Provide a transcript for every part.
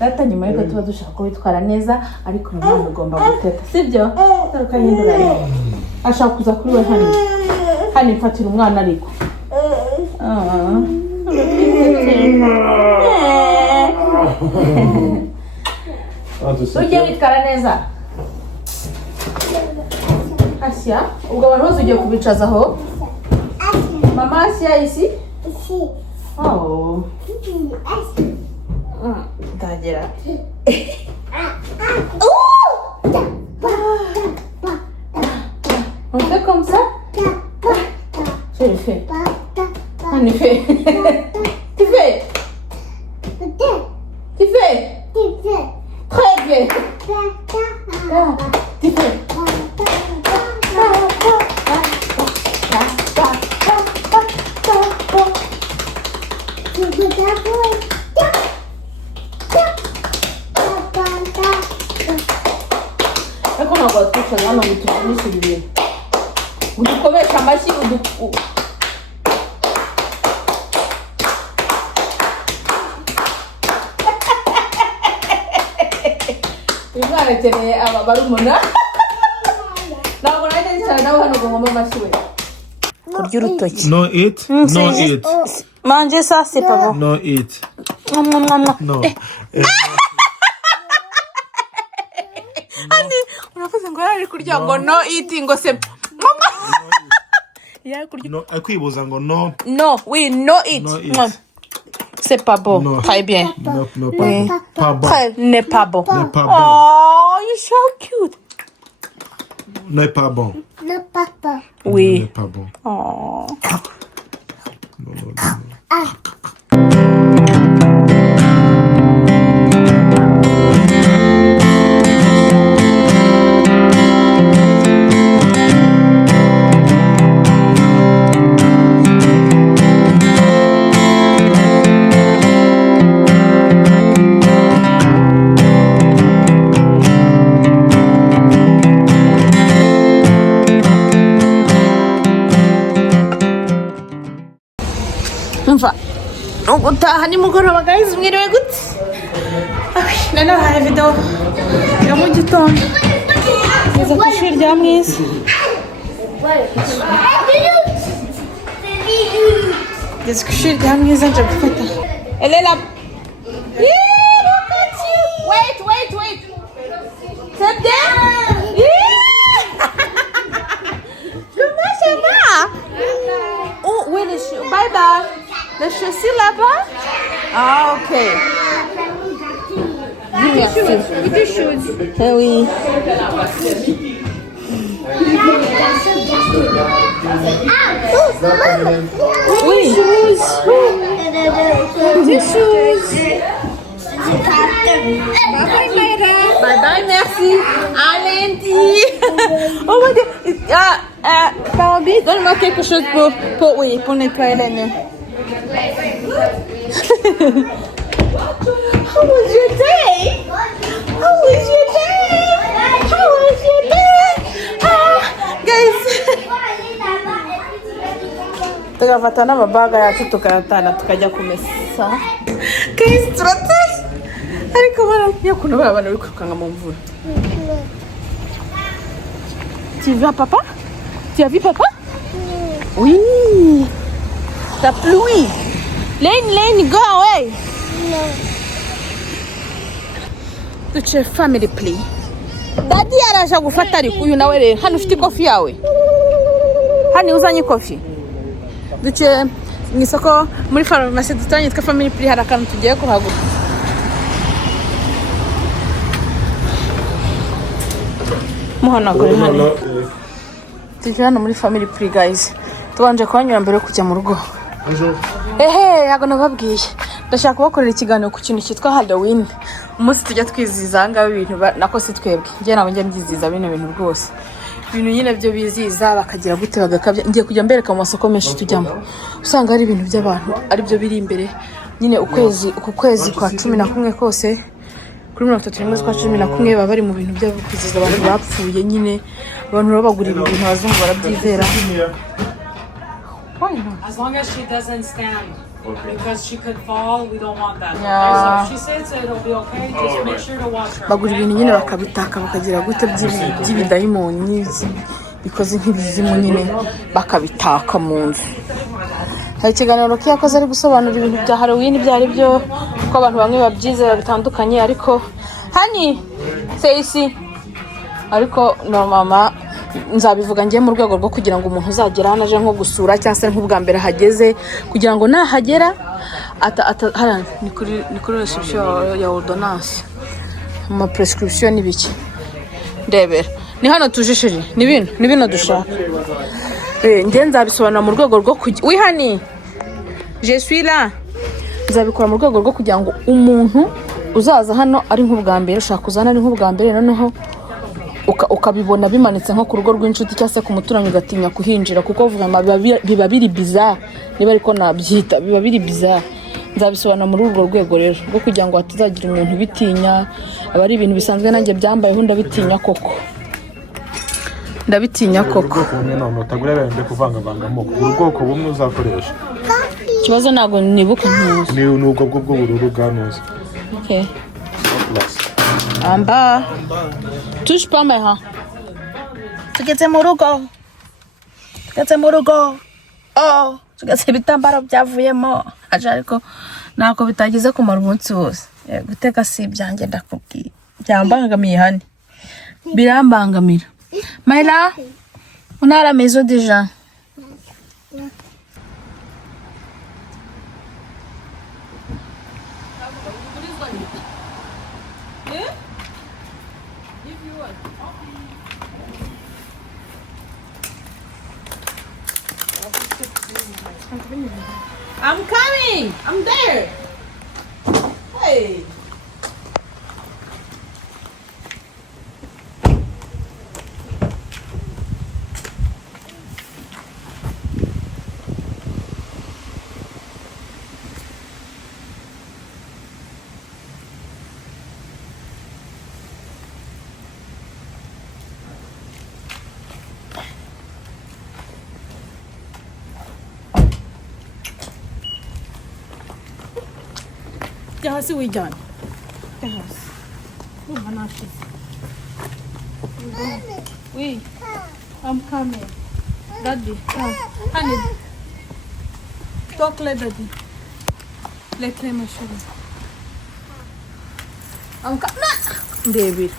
data nyuma yuko tuba dushaka kubitwara neza ariko umwana ugomba guteta sibyo ukahindura ashaka kuza kuri we hano mfatira umwana ariko ujye witwara neza Asia ubwo abantu bose ugiye kubicazaho mama Asia ici oh ndagera on fait comme ça je le fais en effet tu fais très bien tu fais Ecco una cosa, tu ce l'hanno avuto subito. Come chamasi udu. Imana tene abarumuna. Ntabwo nari cyane nawe hano ngo mama mashiwe. Kurya urutoki. No eat. No eat. Manger ça c'est pas bon. No eat. No. Andi unavuze ngo yari kurya ngo no eating ngo se. Yari kurya. No, akwibuza ngo no. No, oui, no eat. No eat. C'est pas bon. No. Très bien. No, Oui. pas bon. Très n'est pas bon. N'est pas bon. Oh, you're so cute. N'est pas bon. Oui. N'est pas bon. Oh. No. Umva ugutaha nimugoroba guys mwiriwe gute nanahaye video ya mu gitondo nza ku ishuri rya Mwiza nza ku ishuri rya Mwiza nje gufata elela wait c'est bien comment ça va oh oui bye bye. Le chaussure là-bas? Ah, ok. Merci. With the shoes. Eh oui. Oui. The shoes. Bye bye, merci. À lundi. Oh mon Dieu. Barbie, donne-moi quelque chose pour nettoyer les nœuds. How was your day? Guys. Tukafata n'amabaga yacu tukayatana tukajya kumesa. Guys, turataye. Ariko barabye kuno baba bari kwirukanga mu mvura. Tu vas papa? Tu as vu papa? Oui. La pluie. Lane, go away. No. Duce family play. Daddy araje gufata ariko uyu nawe rero hano ufite coffee yawe. Hani uzanye coffee. Duce mu isoko muri pharmacy dutanye twa family play hari akantu tugiye kuhagura. Muhanagure hano. Tujye hano muri family play guys. Tubanje kwanyura mbere yo kujya mu rugo. Ntabwo nababwiye ndashaka kubakorera ikiganiro ku kintu cyitwa Halloween umunsi tujya twizihiza ahangaha ibintu nako si twebwe njye nabo njya mbyizihiza bino bintu rwose ibintu nyine byo bizihiza bakagira gute bagakabya ngiye kujya mbereka mu masoko menshi tujyamo usanga hari ibintu by'abantu ari byo biri imbere nyine uku kwezi kwa 11 kose kuri 31 kwa 11 baba bari mu bintu byo kwizihiza abantu bapfuye nyine abantu rero bagura ibi bintu abazungu barabyizera. As long as she doesn't stand. Because she could fall, we don't want that. Yeah. So if she sits, it'll be okay. Just make sure to watch her. Bagura ibintu nyine bakabitaka bakagira gute by'ibidayimoni bikoze nk'ibizimu nyine bakabitaka mu nzu. Hari ikiganiro kiyakoze ari gusobanura ibintu bya Halloween ibyo ari byo ko abantu bamwe babyizera bitandukanye ariko hani Stacy ariko no mama nzabivuga ngiye mu rwego rwo kugira ngo umuntu uzagera hano aje nko gusura cyangwa se nk'ubwa mbere hageze kugira ngo nahagera ni kuri reception ya ordonnance ama prescription n'ibiki ndebera ni hano tujishije ni bino dushaka njye nzabisobanura mu rwego rwo wihani je suis là nzabikora mu rwego rwo kugira ngo umuntu uzaza hano ari nk'ubwa mbere ushaka kuzana ari nk'ubwa mbere noneho ukabibona bimanitse nko ku rugo rw'inshuti cyangwa se ku muturanyi ugatinya kuhinjira kuko biba biri bizarre niba ariko nabyita biba biri bizarre. Nzabisobanura muri urwo rwego rero rwo kugira ngo hatazagira umuntu bitinya aba ari ibintu bisanzwe nanjye byambayeho ndabitinya koko utagura bende kuvangavangamo ubwoko bumwe uzakoresha ikibazo ntabwo nibuka ntuzi ni ubwo bw'ubururu bwanoze. Okay. Amba touche pas mais tugeze mu rugo tugeze ibitambaro byavuyemo aje ariko nako bitagize kumara umunsi wose guteka si ibyanjye ndakubwiye byambangamiye hani birambangamira Maila on a la maison déjà. I'm coming. I'm there. Hey. Hasi wijyana hasi urumva nashize oui I'm coming daddy honey talk like daddy let me show you I'm coming David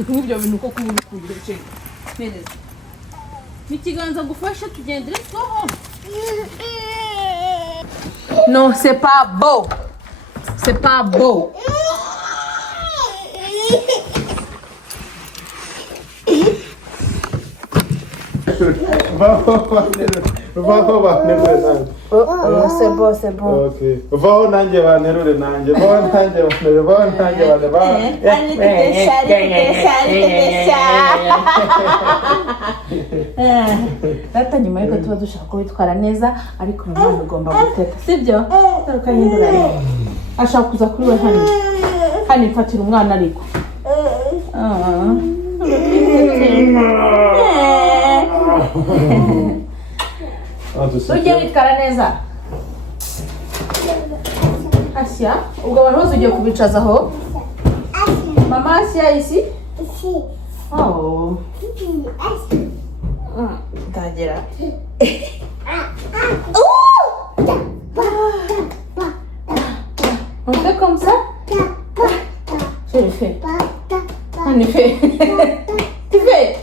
ibyo bintu ko kubura kugira neza n'ikiganza gufasha tugendere twoho. Non, c'est pas beau. C'est pas beau. C'est bon, c'est bon. Ok. Va nanjye banerure nanjye. Va nanjye Data nyuma yuko tuba dushaka kubitwara neza ariko nanone ugomba guteka sibyo taruka hinduranye ashaka kuza kuri we hano mfatira umwana ariko ujye witwara neza Asia ubwo abantu bose ugiye kubicaza aho mama Asia isi oh Gagera. On fait comme ça? Je le fais. On le fait. Tu fais?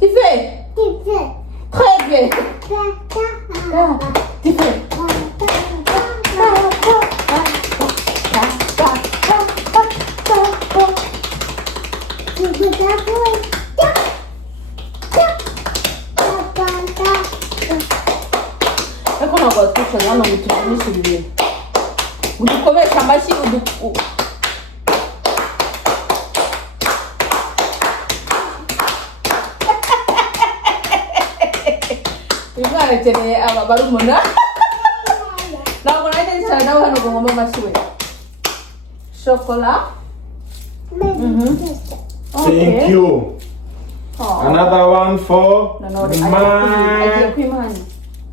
Tu fais? Très bien. Tu fais? Ecco una cosa, sto non mi trovo sul video. Udu come chamasi udu. Ibara tene abarumuna. Ntabwo nahita nicara nawe hano ngo ngoma amashyi we. Chocolat. Thank you. Another one for my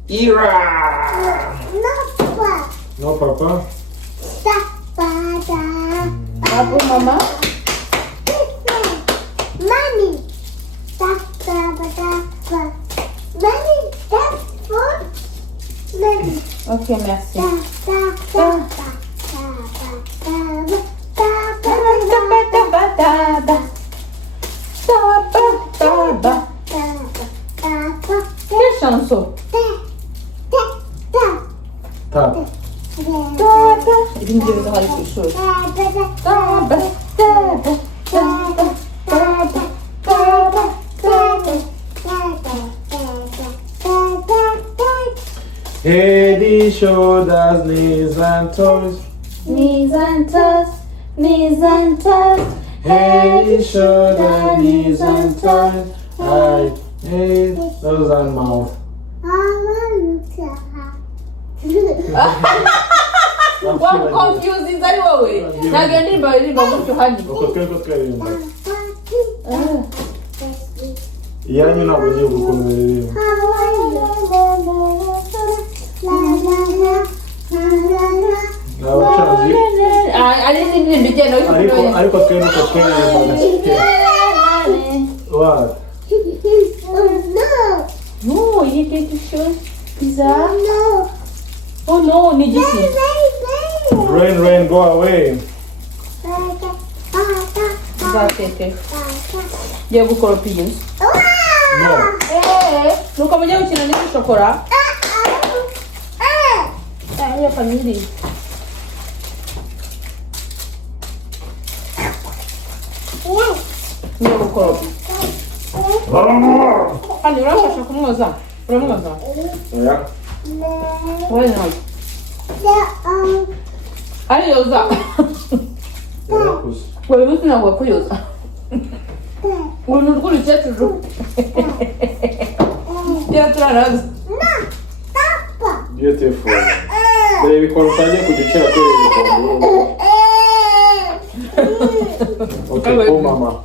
Ira. No, Papa. Abu mama. Mommy. Mommy, that's for Mommy. Okay, merci. Quelle chanson? Tap. Il me devait avoir quelque chose. Head, shoulders, knees and toes. Knees and toes, knees and toes. Head, shoulders, knees and toes. Eye, head, nose and mouth. I'm confused. Is that your way? Now get it, but it's about to hand you. Yanyu ntabwo ugiye gukomera. Abacazi ariko twe nuko twaririmbaga What? Non, il y a quelque chose bizarre. Oh non, on est d'ici. Rain, rain, go away. Zatete. Dia gukora pigeons. No. Nuko mujya gukina n'iki shokora? Ya family. Dia gukora. Ani urashaka kumwoza? Uramwoza? Yeah. Why not? Ari yoza. Wewe mtu na wako yoza. Unuruguru cyacu. Ya turaraza. Beautiful. Dore bikora utangiye kugicira kuri ibi bikombe. Okay, oh mama.